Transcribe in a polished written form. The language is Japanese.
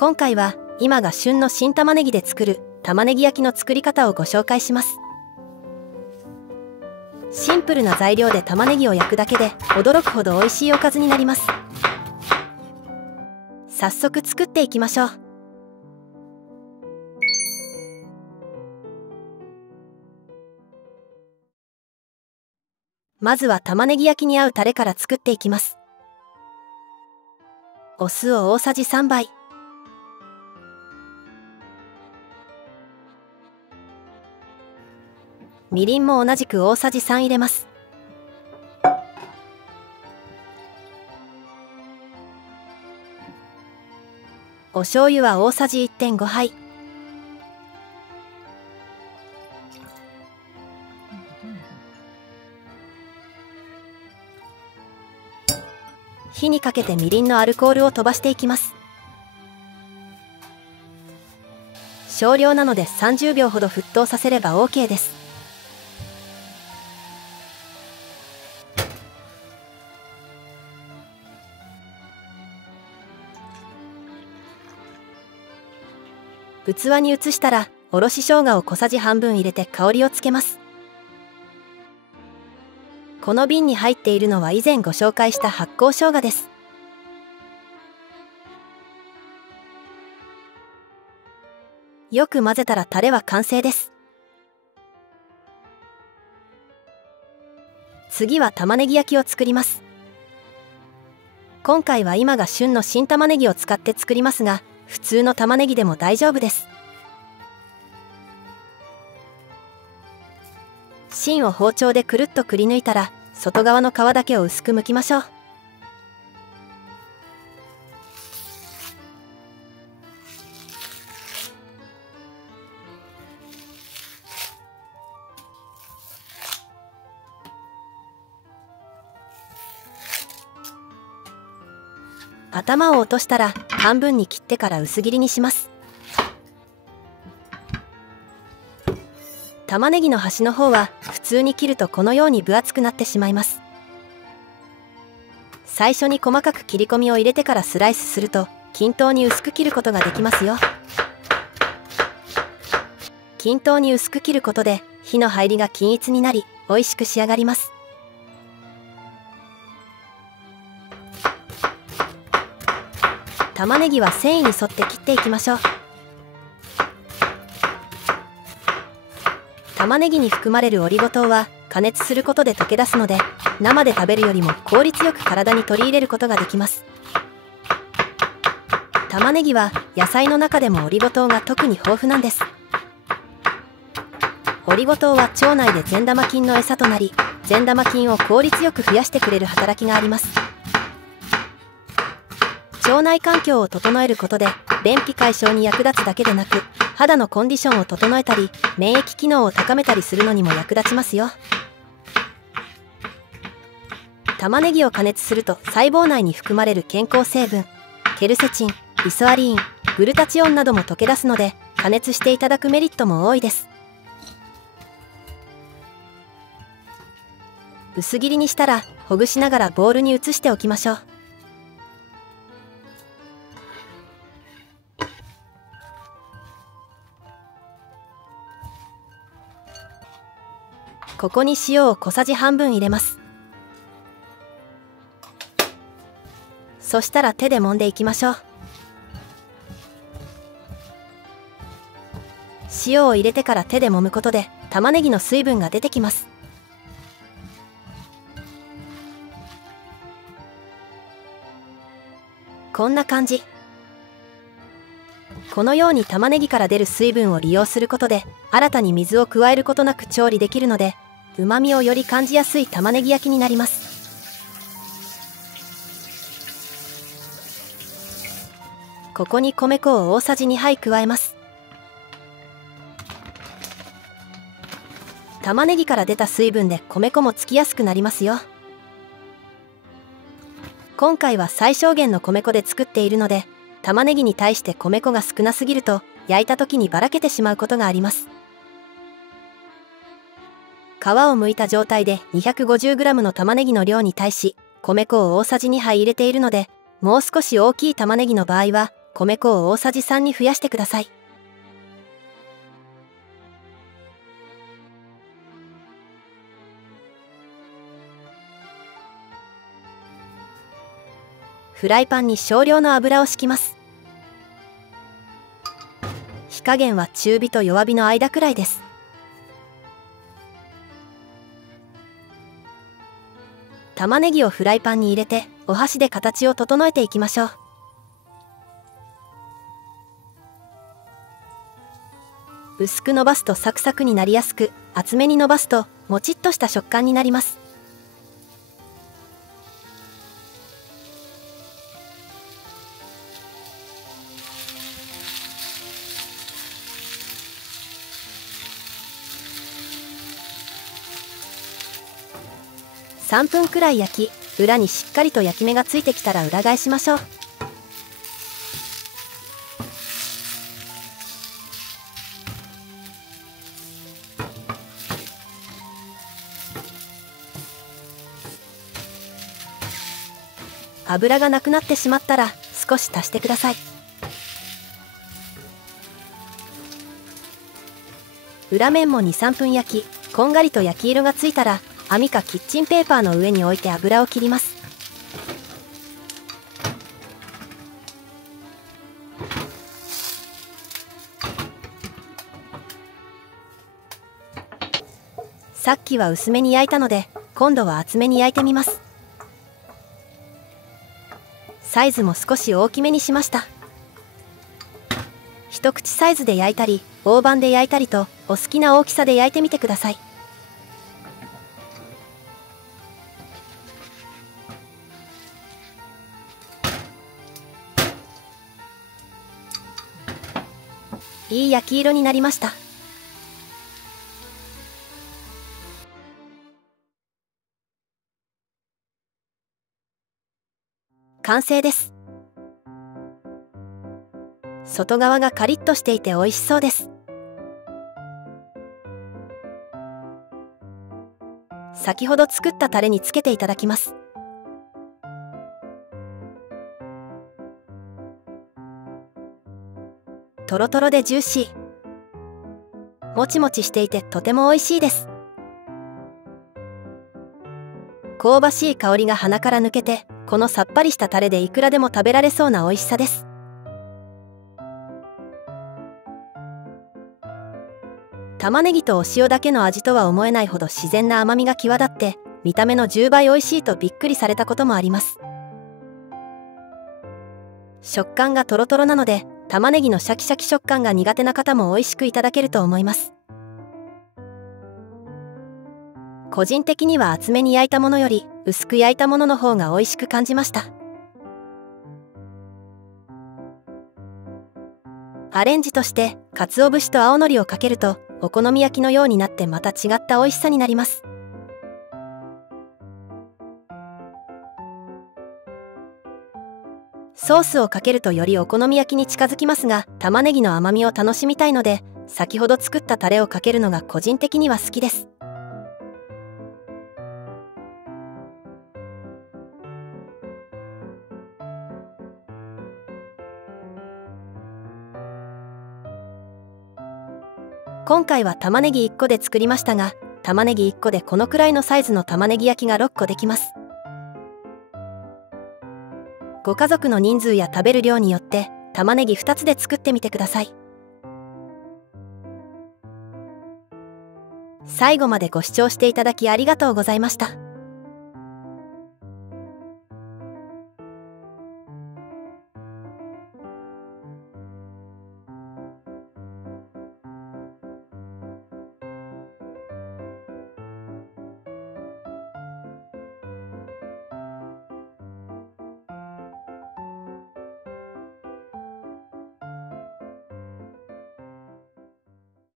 今回は今が旬の新玉ねぎで作る玉ねぎ焼きの作り方をご紹介します。シンプルな材料で玉ねぎを焼くだけで驚くほど美味しいおかずになります。早速作っていきましょう。まずは玉ねぎ焼きに合うタレから作っていきます。お酢を大さじ3杯、みりんも同じく大さじ3入れます。お醤油は大さじ 1.5 杯、火にかけてみりんのアルコールを飛ばしていきます。少量なので30秒ほど沸騰させれば OK です。器に移したらおろし生姜を小さじ半分入れて香りをつけます。この瓶に入っているのは以前ご紹介した発酵生姜です。よく混ぜたらタレは完成です。次は玉ねぎ焼きを作ります。今回は今が旬の新玉ねぎを使って作りますが、普通の玉ねぎでも大丈夫です。芯を包丁でくるっとくり抜いたら外側の皮だけを薄く剥きましょう。頭を落としたら半分に切ってから薄切りにします。玉ねぎの端の方は普通に切るとこのように分厚くなってしまいます。最初に細かく切り込みを入れてからスライスすると均等に薄く切ることができますよ。均等に薄く切ることで火の入りが均一になり美味しく仕上がります。玉ねぎは繊維に沿って切っていきましょう。玉ねぎに含まれるオリゴ糖は加熱することで溶け出すので、生で食べるよりも効率よく体に取り入れることができます。玉ねぎは野菜の中でもオリゴ糖が特に豊富なんです。オリゴ糖は腸内で善玉菌の餌となり、善玉菌を効率よく増やしてくれる働きがあります。腸内環境を整えることで便秘解消に役立つだけでなく、肌のコンディションを整えたり免疫機能を高めたりするのにも役立ちますよ。玉ねぎを加熱すると細胞内に含まれる健康成分ケルセチン、イソアリーン、グルタチオンなども溶け出すので、加熱していただくメリットも多いです。薄切りにしたらほぐしながらボウルに移しておきましょう。ここに塩を小さじ半分入れます。そしたら手で揉んでいきましょう。塩を入れてから手で揉むことで玉ねぎの水分が出てきます。こんな感じ。このように玉ねぎから出る水分を利用することで新たに水を加えることなく調理できるので、旨味をより感じやすい玉ねぎ焼きになります。ここに米粉を大さじ2杯加えます。玉ねぎから出た水分で米粉もつきやすくなりますよ。今回は最小限の米粉で作っているので、玉ねぎに対して米粉が少なすぎると焼いた時にばらけてしまうことがあります。皮を剥いた状態で 250g の玉ねぎの量に対し米粉を大さじ2杯入れているので、もう少し大きい玉ねぎの場合は米粉を大さじ3に増やしてください。フライパンに少量の油を敷きます。火加減は中火と弱火の間くらいです。玉ねぎをフライパンに入れてお箸で形を整えていきましょう。薄く伸ばすとサクサクになりやすく、厚めに伸ばすともちっとした食感になります。3分くらい焼き、裏にしっかりと焼き目がついてきたら裏返しましょう。油がなくなってしまったら少し足してください。裏面も 2、3分焼き、こんがりと焼き色がついたら網かキッチンペーパーの上に置いて油を切ります。さっきは薄めに焼いたので今度は厚めに焼いてみます。サイズも少し大きめにしました。一口サイズで焼いたり大判で焼いたりとお好きな大きさで焼いてみてください。いい焼き色になりました。完成です。外側がカリッとしていて美味しそうです。先ほど作ったタレにつけていただきます。トロトロでジューシー、もちもちしていてとても美味しいです。香ばしい香りが鼻から抜けて、このさっぱりしたタレでいくらでも食べられそうな美味しさです。玉ねぎとお塩だけの味とは思えないほど自然な甘みが際立って、見た目の10倍美味しいとびっくりされたこともあります。食感がトロトロなので、玉ねぎのシャキシャキ食感が苦手な方も美味しくいただけると思います。個人的には厚めに焼いたものより薄く焼いたものの方が美味しく感じました。アレンジとして鰹節と青のりをかけるとお好み焼きのようになってまた違った美味しさになります。ソースをかけるとよりお好み焼きに近づきますが、玉ねぎの甘みを楽しみたいので先ほど作ったタレをかけるのが個人的には好きです。今回は玉ねぎ1個で作りましたが、玉ねぎ1個でこのくらいのサイズの玉ねぎ焼きが6個できます。ご家族の人数や食べる量によって玉ねぎ2つで作ってみてください。最後までご視聴していただきありがとうございました。